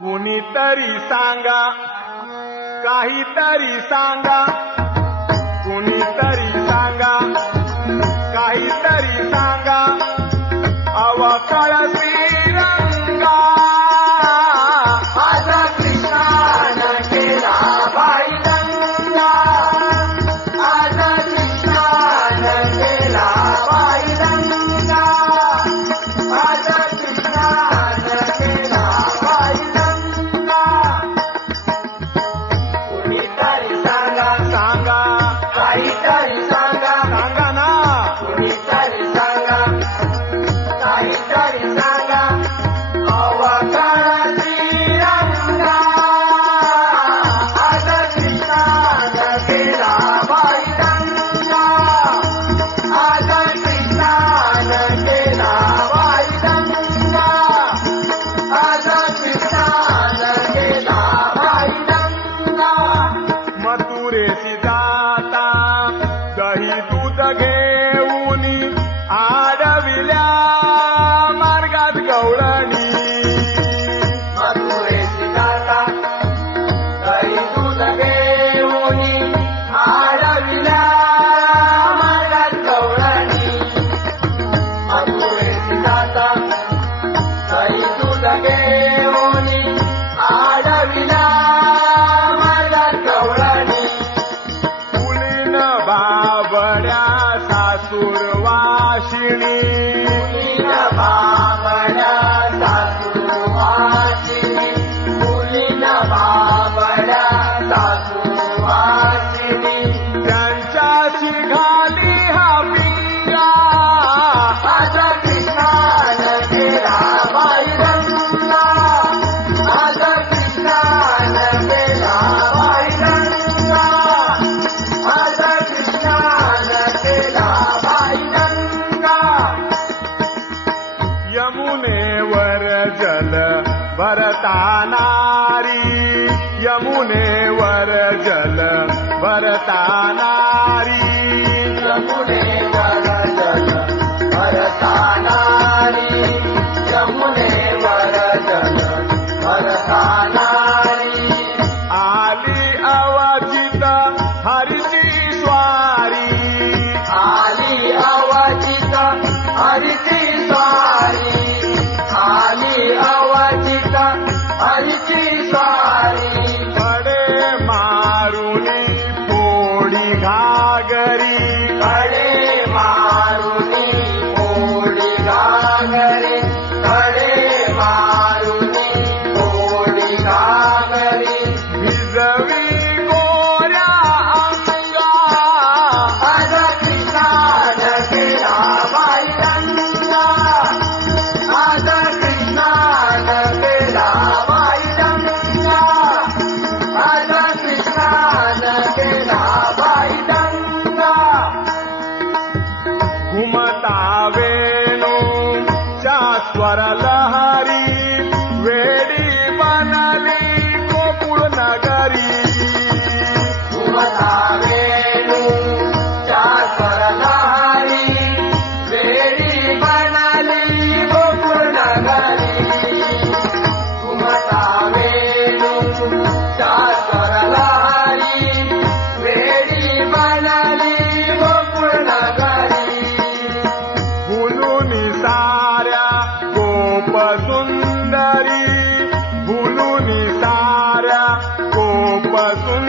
कुणीतरी सांगा काहीतरी सांगा. Bye. भरता नारी यमुने वर जल भरता नारी I believe.